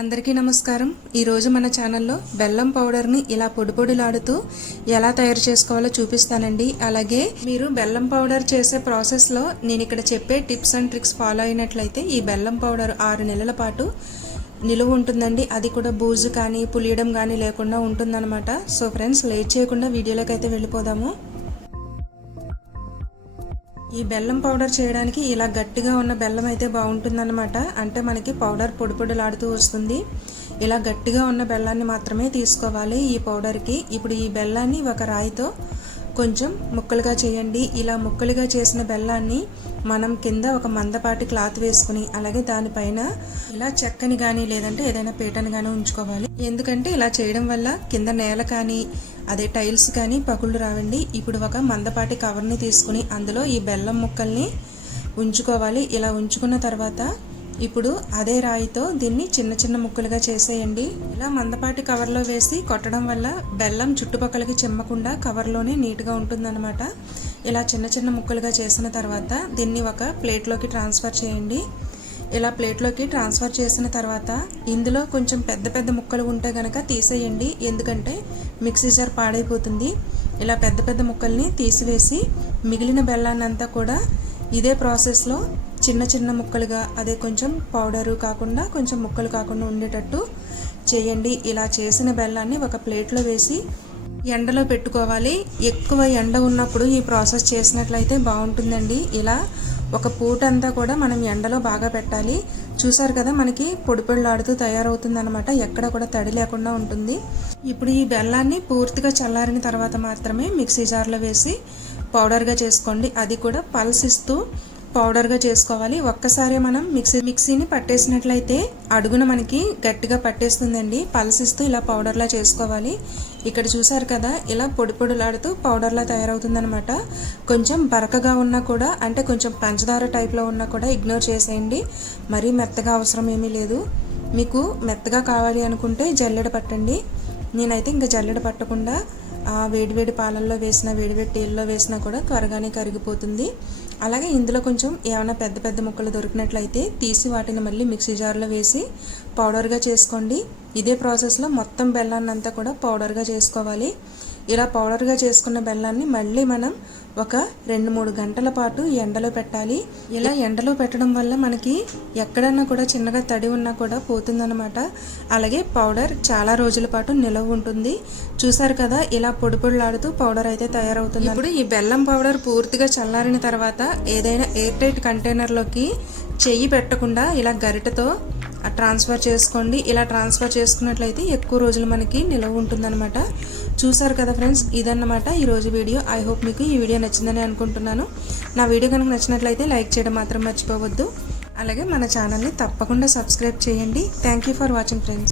అందరికీ నమస్కారం। ఈ రోజు మన ఛానల్లో బెల్లం పౌడర్ ని ఇలా పొడి పొడిలాడుతూ ఎలా తయారు చేసుకోవాలో చూపిస్తానండి। అలాగే మీరు బెల్లం పౌడర్ చేసే ప్రాసెస్ లో నేను ఇక్కడ చెప్పే టిప్స్ అండ్ ట్రిక్స్ ఫాలో అయినట్లయితే ఈ బెల్లం పౌడర్ 6 నెలల పాటు నిలువ ఉంటుందండి। అది కూడా బూజు కానీ పులియడం కానీ లేకుండా ఉంటుందన్నమాట। సో ఫ్రెండ్స్, లేట్ చేయకుండా వీడియోలోకి అయితే వెళ్ళిపోదాము। ఈ బెల్లం పౌడర్ చేయడానికి ఇలా గట్టిగా ఉన్న బెల్లం అయితే బాగుంటుందన్నమాట। అంటే మనకి పౌడర్ పొడి పొడిలాడుతూ వస్తుంది। ఇలా గట్టిగా ఉన్న బెల్లాన్ని మాత్రమే తీసుకోవాలి ఈ పౌడర్కి। ఇప్పుడు ఈ బెల్లాన్ని ఒక రాయితో కొంచెం ముక్కలుగా చేయండి। ఇలా ముక్కలుగా చేసిన బెల్లాన్ని మనం కింద ఒక మందపాటి క్లాత్ వేసుకుని అలాగే దానిపైన ఇలా చెక్కని కానీ లేదంటే ఏదైనా పీటని కానీ ఉంచుకోవాలి। ఎందుకంటే ఇలా చేయడం వల్ల కింద నేల కానీ అదే టైల్స్ కానీ పగుళ్ళు రావండి। ఇప్పుడు ఒక మందపాటి కవర్ని తీసుకుని అందులో ఈ బెల్లం ముక్కల్ని ఉంచుకోవాలి। ఇలా ఉంచుకున్న తర్వాత ఇప్పుడు అదే రాయితో దీన్ని చిన్న చిన్న ముక్కలుగా చేసేయండి। ఇలా మందపాటి కవర్లో వేసి కొట్టడం వల్ల బెల్లం చుట్టుపక్కలకి చిమ్మకుండా కవర్లోనే నీట్గా ఉంటుందన్నమాట। ఇలా చిన్న చిన్న ముక్కలుగా చేసిన తర్వాత దీన్ని ఒక ప్లేట్లోకి ట్రాన్స్ఫర్ చేయండి। ఇలా ప్లేట్లోకి ట్రాన్స్ఫర్ చేసిన తర్వాత ఇందులో కొంచెం పెద్ద పెద్ద ముక్కలు ఉంటే గనక తీసేయండి, ఎందుకంటే మిక్సీ జార్ పాడైపోతుంది। ఇలా పెద్ద పెద్ద ముక్కల్ని తీసివేసి మిగిలిన బెల్లాన్ని అంతా కూడా ఇదే ప్రాసెస్లో చిన్న చిన్న ముక్కలుగా అదే కొంచెం పౌడరు కాకుండా కొంచెం ముక్కలు కాకుండా ఉండేటట్టు చేయండి। ఇలా చేసిన బెల్లాన్ని ఒక ప్లేట్లో వేసి ఎండలో పెట్టుకోవాలి। ఎక్కువ ఎండ ఉన్నప్పుడు ఈ ప్రాసెస్ చేసినట్లయితే బాగుంటుందండి। ఇలా ఒక పూట అంతా కూడా మనం ఎండలో బాగా పెట్టాలి। చూసారు కదా, మనకి పొడి పొడిలాడుతూ తయారవుతుందన్నమాట, ఎక్కడ కూడా తడి లేకుండా ఉంటుంది। ఇప్పుడు ఈ బెల్లాన్ని పూర్తిగా చల్లారిన తర్వాత మాత్రమే మిక్సీ జార్లో వేసి పౌడర్గా చేసుకోండి। అది కూడా పల్స్ ఇస్తూ పౌడర్గా చేసుకోవాలి। ఒక్కసారి మనం మిక్సీని పట్టేసినట్లయితే అడుగున మనకి గట్టిగా పట్టేస్తుందండి। పల్సిస్తూ ఇలా పౌడర్లా చేసుకోవాలి। ఇక్కడ చూసారు కదా, ఇలా పొడి పొడిలాడుతూ పౌడర్లా తయారవుతుందనమాట। కొంచెం బరకగా ఉన్నా కూడా, అంటే కొంచెం పంచదార టైప్లో ఉన్నా కూడా ఇగ్నోర్ చేసేయండి। మరీ మెత్తగా అవసరం ఏమీ లేదు। మీకు మెత్తగా కావాలి అనుకుంటే జల్లెడ పట్టండి। నేనైతే ఇంకా జల్లెడ పట్టకుండా వేడివేడి పాలల్లో వేసినా వేడివేడి టీల్లో వేసినా కూడా త్వరగానే కరిగిపోతుంది। అలాగే ఇందులో కొంచెం ఏమైనా పెద్ద పెద్ద ముక్కలు దొరికినట్లయితే తీసి వాటిని మళ్ళీ మిక్సీ జార్లో వేసి పౌడర్గా చేసుకోండి। ఇదే ప్రాసెస్లో మొత్తం బెల్లాన్ని అంతా కూడా పౌడర్గా చేసుకోవాలి। ఇలా పౌడర్గా చేసుకున్న బెల్లాన్ని మళ్ళీ మనం ఒక 2-3 గంటల పాటు ఎండలో పెట్టాలి। ఇలా ఎండలో పెట్టడం వల్ల మనకి ఎక్కడన్నా కూడా చిన్నగా తడి ఉన్నా కూడా పోతుందన్నమాట। అలాగే పౌడర్ చాలా రోజుల పాటు నిలవ ఉంటుంది। చూసారు కదా, ఇలా పొడి పొడిలాడుతూ పౌడర్ అయితే తయారవుతుంది। ఇప్పుడు ఈ బెల్లం పౌడర్ పూర్తిగా చల్లారిన తర్వాత ఏదైనా ఎయిర్ టైట్ కంటైనర్లోకి చెయ్యి పెట్టకుండా ఇలా గరిటెతో ట్రాన్స్ఫర్ చేసుకోండి। ఇలా ట్రాన్స్ఫర్ చేసుకున్నట్లయితే ఎక్కువ రోజులు మనకి నిలవ ఉంటుందన్నమాట। చూసారు కదా ఫ్రెండ్స్, ఇదన్నమాట ఈరోజు వీడియో। ఐ హోప్ మీకు ఈ వీడియో నచ్చిందని అనుకుంటున్నాను। నా వీడియో కనుక నచ్చినట్లయితే లైక్ చేయడం మాత్రం మర్చిపోవద్దు। అలాగే మన ఛానల్ని తప్పకుండా సబ్స్క్రైబ్ చేయండి। Thank you for watching friends.